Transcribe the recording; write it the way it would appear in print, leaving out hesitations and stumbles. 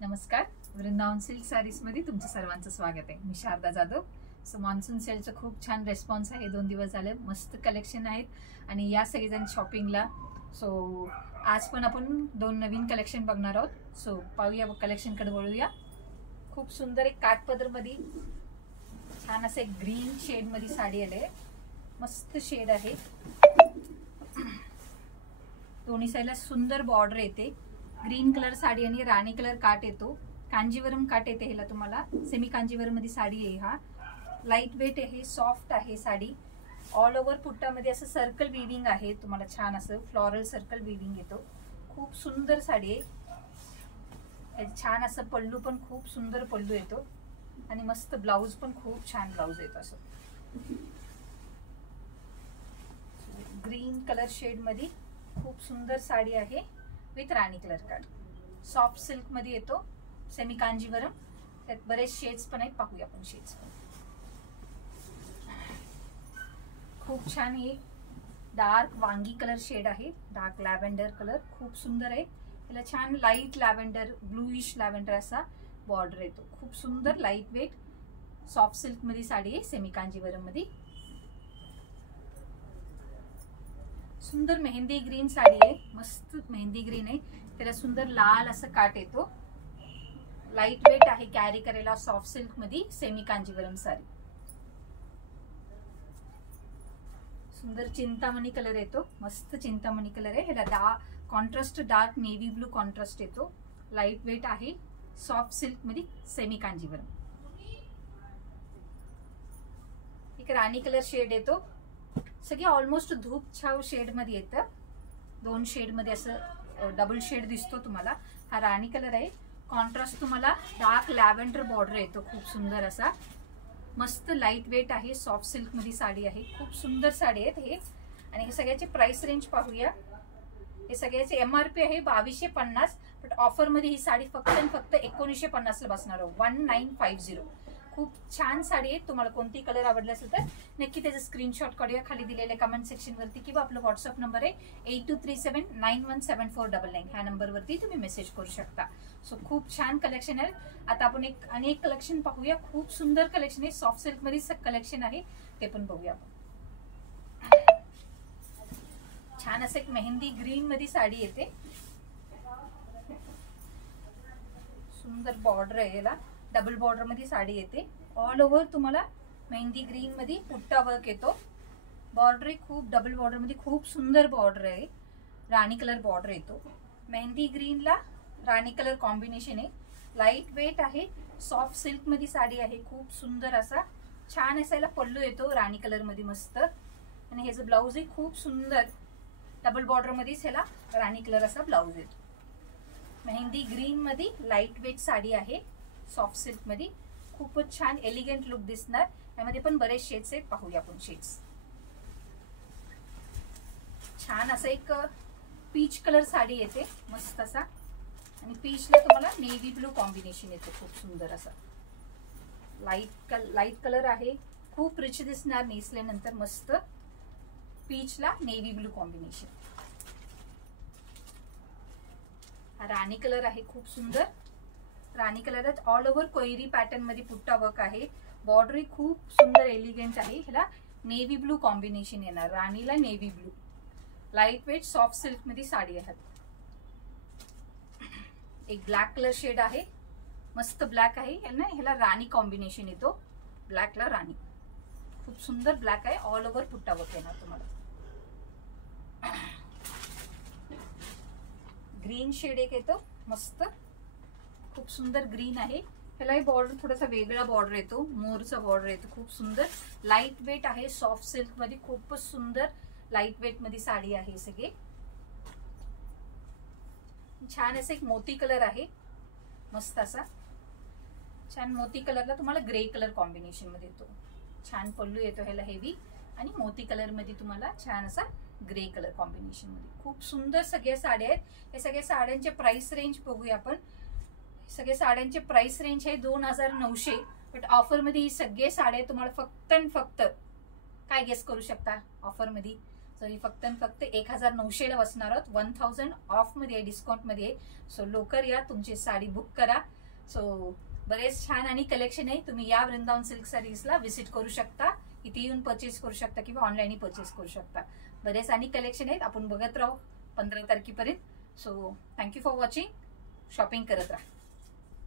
नमस्कार. Vrindavan silk sarees मध्ये तुमचं सर्वांचं स्वागत आहे. मी शारदा जाधव. सो मान्सून सेलचं खूप छान रेस्पॉन्स आहे. 2 दिवस झाले मस्त कलेक्शन आहेत आणि या सगळेजण शॉपिंगला. सो आज पण आपण 2 नवीन कलेक्शन बघणार आहोत. सो पाहूया, कलेक्शन कडे वळूया. खूप सुंदर एक काठपदर मध्ये छान असं एक ग्रीन शेड मध्ये साडी आली आहे. मस्त शेड आहे. दोन्ही साईडला सुंदर बॉर्डर येते. ग्रीन कलर साडी आणि राणी कलर काट येतो. कांजीवरम काट येते. ह्याला तुम्हाला सेमी कांजीवरम मध्ये साडी आहे. हा लाईट वेट आहे, सॉफ्ट आहे साडी. ऑल ओव्हर पुट्टामध्ये असं सर्कल विविंग आहे. तुम्हाला छान असं फ्लोरल सर्कल विविंग येतो. खूप सुंदर साडी आहे. छान असं पल्लू पण खूप सुंदर पल्लू येतो आणि मस्त ब्लाउज पण खूप छान ब्लाउज येतो. असं ग्रीन कलर शेड मध्ये खूप सुंदर साडी आहे विथ राणी कलर काट. सॉफ्ट सिल्क मध्ये येतो. सेमी कांजीवरम. त्यात बरेच शेड्स पण आहेत. पाहूया आपण शेड्स पण. खूप छान हे डार्क वांगी कलर शेड आहे. डार्क लॅव्हेंडर कलर खूप सुंदर आहे. याला छान लाईट लॅव्हेंडर, ब्लूइश लॅव्हेंडर असा बॉर्डर येतो. खूप सुंदर लाईट वेट सॉफ्ट सिल्क मध्ये साडी आहे. सेमी कांजीवरम मध्ये सुंदर मेहंदी ग्रीन साडी आहे. मस्त मेहंदी ग्रीन आहे. त्याला सुंदर लाल असं काट येतो. लाईट वेट आहे. कॅरी करायला सॉफ्ट सिल्क मध्ये सेमी कांजीवरम साडी. सुंदर चिंतामणी कलर येतो. मस्त चिंतामणी कलर आहे. ह्याला contrast dark navy blue contrast येतो. लाईट वेट आहे. सॉफ्ट सिल्क मध्ये सेमी कांजीवरम. एक राणी कलर शेड येतो. सगळे ऑलमोस्ट धूप छाव शेड मध्ये येतं. 2 शेड मध्ये असं डबल शेड दिसतो तुम्हाला. हा राणी कलर आहे. कॉन्ट्रास्ट तुम्हाला डार्क लॅव्हेंडर बॉर्डर येतो. खूप सुंदर असा मस्त लाईट वेट आहे. सॉफ्ट सिल्क मध्ये साडी आहे. खूप सुंदर साडी आहेत हे. आणि हे सगळ्याचे प्राइस रेंज पाहूया. हे सगळ्याचे MRP आहे 2250. बट ऑफर मध्ये ही साडी फक्त 1950 ला बसणार. 1950. खूप छान साडी आहे. तुम्हाला कोणती कलर आवडला असेल तर नक्की त्याचा स्क्रीनशॉट काढूया. खाली दिलेल्या कमेंट सेक्शन वरती किंवा आपला व्हॉट्सअप नंबर आहे 8237917499. ह्या नंबर वरती तुम्ही मेसेज करू शकता. सो खूप छान कलेक्शन आहे. आता आपण अनेक कलेक्शन पाहूया. खूप सुंदर कलेक्शन आहे. सॉफ्ट सिल्क मध्ये कलेक्शन आहे ते पण बघूया आपण. छान असं एक मेहंदी ग्रीन मध्ये साडी येते. सुंदर बॉर्डर आहे. याला डबल बॉर्डर मध्ये साडी येते. ऑल ओव्हर तुम्हाला मेहंदी ग्रीन मध्ये पुट्टा वर्क येतो. बॉर्डर खूप डबल बॉर्डर मध्ये खूप सुंदर बॉर्डर आहे. राणी कलर बॉर्डर येतो. मेहंदी ग्रीन ला राणी कलर कॉम्बिनेशन आहे. लाईट वेट आहे. सॉफ्ट सिल्क मध्ये साडी आहे. खूप सुंदर असा छान असायला पल्लू येतो राणी कलर मध्ये मस्त. आणि ह्याचं ब्लाउज खूप सुंदर डबल बॉर्डर मध्येच ह्याला राणी कलर असा ब्लाउज येतो. मेहंदी ग्रीन मध्ये लाईट वेट साडी आहे. सॉफ्ट सिल्क मध्ये खूपच छान एलिगंट लुक दिसणार. यामध्ये पण बरेच शेड्स आहेत. पाहूया आपण शेड्स. छान असं एक पीच कलर साडी येते मस्त असा. आणि पीचला तुम्हाला नेव्ही ब्लू कॉम्बिनेशन येते. खूप सुंदर असा लाईट कलर आहे. खूप रिच दिसणार नेसल्यानंतर. मस्त पीचला नेव्ही ब्लू कॉम्बिनेशन. हा राणी कलर आहे. खूप सुंदर राणी कलरात ऑल ओव्हर कोयरी पॅटर्न मध्ये पुट्टा वर्क आहे. बॉर्डर खूप सुंदर एलिगंट आहे. ह्याला नेव्ही ब्लू कॉम्बिनेशन येणार. राणीला navy blue. Light weight soft silk मध्ये साडी आहे. एक ब्लॅक कलर शेड आहे. मस्त ब्लॅक आहे. ह्याला राणी कॉम्बिनेशन येतो. ब्लॅकला राणी. खूप सुंदर ब्लॅक आहे. ऑल ओव्हर पुट्टा वर्क येणार तुम्हाला. ग्रीन शेड एक येतो मस्त. खूप सुंदर ग्रीन आहे. ह्यालाही बॉर्डर थोडासा वेगळा बॉर्डर येतो. मोरचा बॉर्डर येतो. खूप सुंदर लाईट वेट आहे. सॉफ्ट सिल्क मध्ये खूपच सुंदर लाईट वेट मध्ये साडी आहे. सगळे छान असं एक मोती कलर आहे. मस्त असा छान मोती कलरला तुम्हाला ग्रे कलर कॉम्बिनेशन मध्ये येतो. छान पल्लू येतो ह्याला हेवी. आणि मोती कलर मध्ये तुम्हाला छान असा ग्रे कलर कॉम्बिनेशन मध्ये. खूप सुंदर सगळ्या साड्या आहेत. हे सगळ्या साड्यांचे प्राइस रेंज बघूया आपण. सगळ्या साड्यांचे प्राइस रेंज आहे 2900. बट ऑफर मध्ये ही सगळे साड्या तुम्हाला फक्त काय गेस करू शकता ऑफर मध्ये. सो ही फक्त आणि फक्त 1900 ला बसणार आहोत. 1000 ऑफ मध्ये आहे, डिस्काउंट मध्ये आहे. सो लवकर या, तुमची साडी बुक करा. सो बरेच छान आणि कलेक्शन आहे. तुम्ही या वृंदावन सिल्क साडीजला व्हिजिट करू शकता, इथे येऊन परचेस करू शकता किंवा ऑनलाईन परचेस करू शकता. बरेच आणि कलेक्शन आहेत, आपण बघत राहू 15 तारखेपर्यंत. So thank you for watching. Shopping करत राहा.